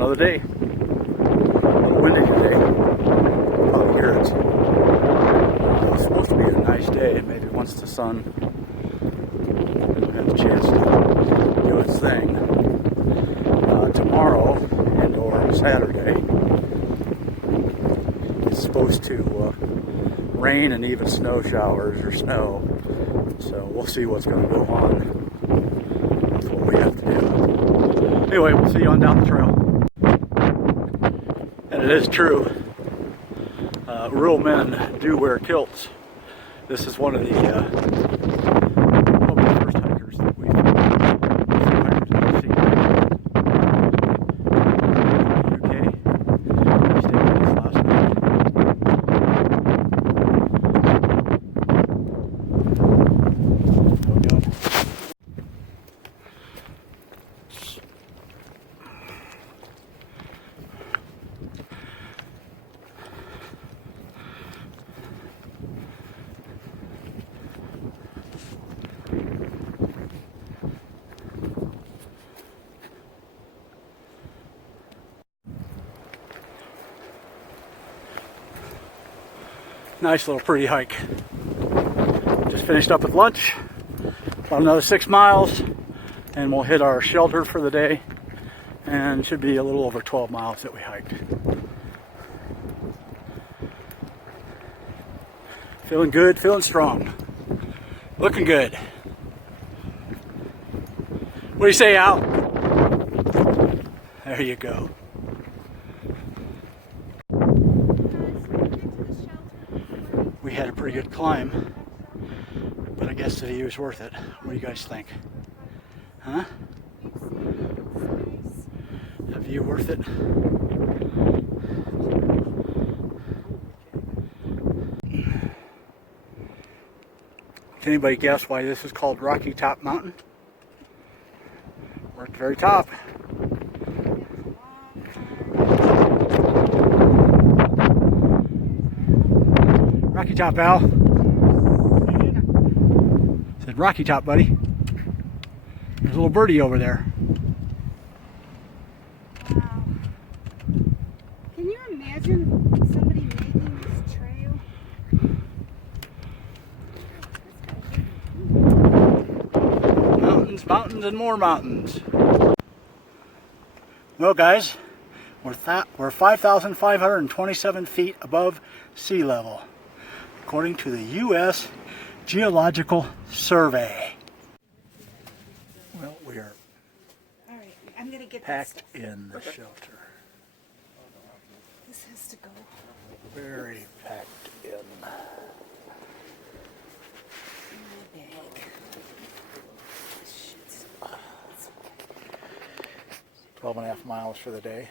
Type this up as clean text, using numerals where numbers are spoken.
Another day. A little windy today. Probably hear it. It's supposed to be a nice day. Maybe once the sun will have a chance to do its thing. Tomorrow and/or Saturday, it's supposed to rain and even snow showers or snow. So we'll see what's going to go on. That's what we have to do. Anyway, we'll see you on down the trail. And it is true. Real men do wear kilts. This is one of the probably the first hikers that we've seen. UK. He stayed with us last night. Oh God. Nice little pretty hike. Just finished up with lunch. About another 6 miles and we'll hit our shelter for the day, and should be a little over 12 miles that we hiked. Feeling good, feeling strong. Looking good. What do you say, Al? There you go. We had a pretty good climb, but I guess the view is worth it. What do you guys think? Huh? The view worth it? Can anybody guess why this is called Rocky Top Mountain? We're at the very top. Rocky Top, Al. Said Rocky Top, buddy. There's a little birdie over there. Wow. Can you imagine somebody making this trail? Mountains, mountains, and more mountains. Well, guys, we're 5,527 feet above sea level, according to the U.S. Geological Survey. Well, we are All right, I'm gonna get packed in the shelter. This has to go. Very packed in. In my bag. Shit. 12.5 miles for the day.